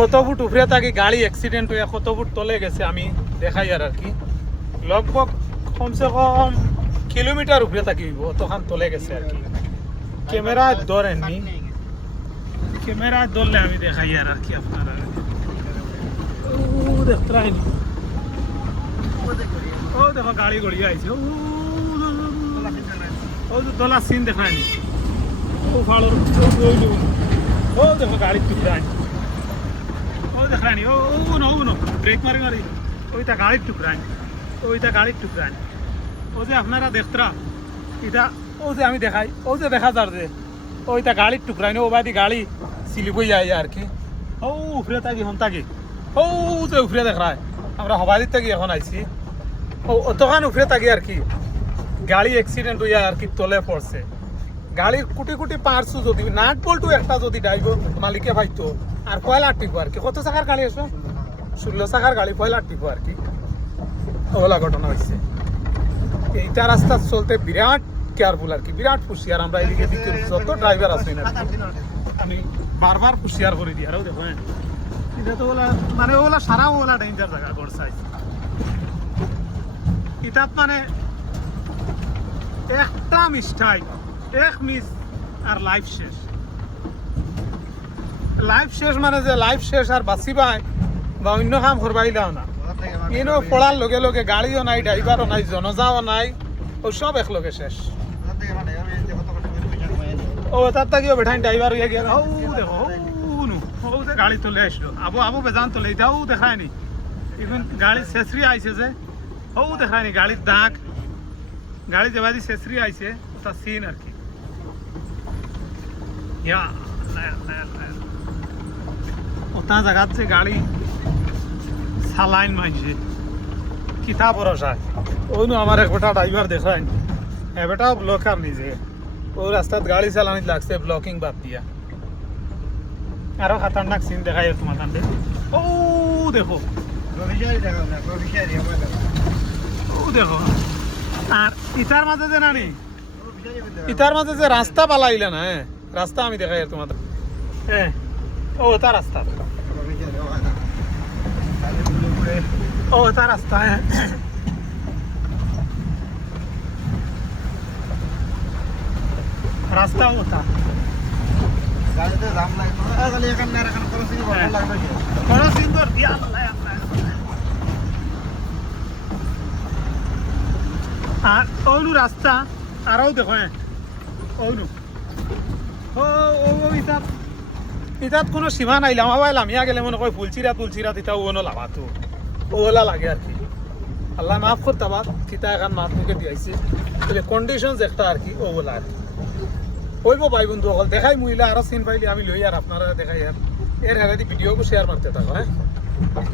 কত ফুট উপরে থাকি গাড়ি অ্যাক্সিডেন্ট হয়ে কত ফুট তলে গেছে আমি দেখাই আর কি লগভগ কমসে কম কিলোমিটার উপরে থাকিব তখন তলে গেছে আর কি ক্যামেরা ধরেননি ক্যামেরা ধরলে আমি দেখাই আর কি আপনারা দেখতে রাখেনি ও দেখো গাড়ি গড়িয়ে আইছে ও তোলা সিন দেখায়নি ও ফাড়োর ও দেখো গাড়ি টুকরানি ও দেখায়নি ও নো ব্রেক মারি মারি ওইটা গাড়ির টুকরানি ওইটা গাড়ির টুকরানি ও যে আপনারা দেখতরা এটা ও যে আমি দেখাই ও যে দেখা যার যে ওইটা গাড়ির টুকরানি ও বাদি গাড়ি সিলিপ হয়ে যায় আর কি ও উপরে থাকি হন থাকি ও যে উপরে দেখ রায় আমরা হবাদির থাকি এখন আইছি ও অতখান উপরে থাকি আর কি গাড়ি অ্যাক্সিডেন্ট হইয়া আর কি তলে পড়ছে গাড়ির কোটি কোটি পার্টস যদি নাট বল্টু একটা যদি ড্রাইভার মালিকে পাইতো আর পয়লা টিপো আর কি কত চাকার গাড়ি আসো 16 চাকার গাড়ি পয়লা টিপো আর কি ওলা ঘটনা হয়েছে এইটা রাস্তা চলতে বিরাট কেয়ারফুল আর কি বিরাট হুঁশিয়ার আমরা এদিকে দিকে যত ড্রাইভার আছে না আমি বারবার হুঁশিয়ার করে দিই আরও দেখো এটা তো ওলা মানে ওলা সারা ওলা ডেঞ্জার জায়গা গড় সাইজ ইতাত মানে একটা মিস্টাইক এক মিস আর লাইফ শেষ মানে যে লাইফ শেষ আর বাঁচিবাই বা অন্য কাম করবাই দাও না কিন্তু পড়ার লগে লগে গাড়িও নাই ড্রাইভারও নাই জনজাও নাই ও সব একলগে শেষ ও তার তাকিও বেঠাই ড্রাইভার হইয়া গিয়া ও দেখো ও যে গাড়ি তুলে আসলো আবু বেজান তুলে এটাও দেখায়নি ইভেন গাড়ি শেষরি আইছে যে ও দেখায়নি গাড়ির দাগ গাড়ি যেবাদি শেষরি আইছে ওটা সিন আর কি ওটা জায়গাত যে গাড়ি সালাইন মাইছে কিতা ভরসা ওইনু আমার এক বেটা ড্রাইভার দেখায় এ বেটাও ব্লকার নিজে ও রাস্তাত গাড়ি চালানিত লাগছে ব্লকিং বাদ দিয়া আরো খাতারনাক সিন দেখাই তোমার কান্দে ও দেখো ও দেখো আর ইটার মাঝে যে নানি ইটার মাঝে যে রাস্তা পালাইলে না রাস্তা আমি দেখাই তোমাদের হ্যাঁ ও তার রাস্তা ও তার রাস্তা হ্যাঁ রাস্তা ওটা গাড়িতে জাম লাগবে না খালি এখানে আর এখানে ক্রসিং করা লাগবে ক্রসিং কর দিয়া আল্লাহ আর ওলু রাস্তা আরও দেখো ওলু ও ইতাত ইতাত কোনো সীমা নাই লামিয়া গেলে মনে কয় ফুলচিরা ইতা ওনো লাভাতো ওলা লাগে আর কি আল্লাহ মাফ করতে পার কিতা এখন মাত মুখে দিয়েছে তাহলে কন্ডিশনস একটা আর কি ওলা আর ওইব ভাই বন্ধু অকল দেখাই মহিলা আরো সিন পাইলে আমি লই আর আপনারা দেখাই আর এর হেরাদি ভিডিওকে শেয়ার মারতে থাকো হ্যাঁ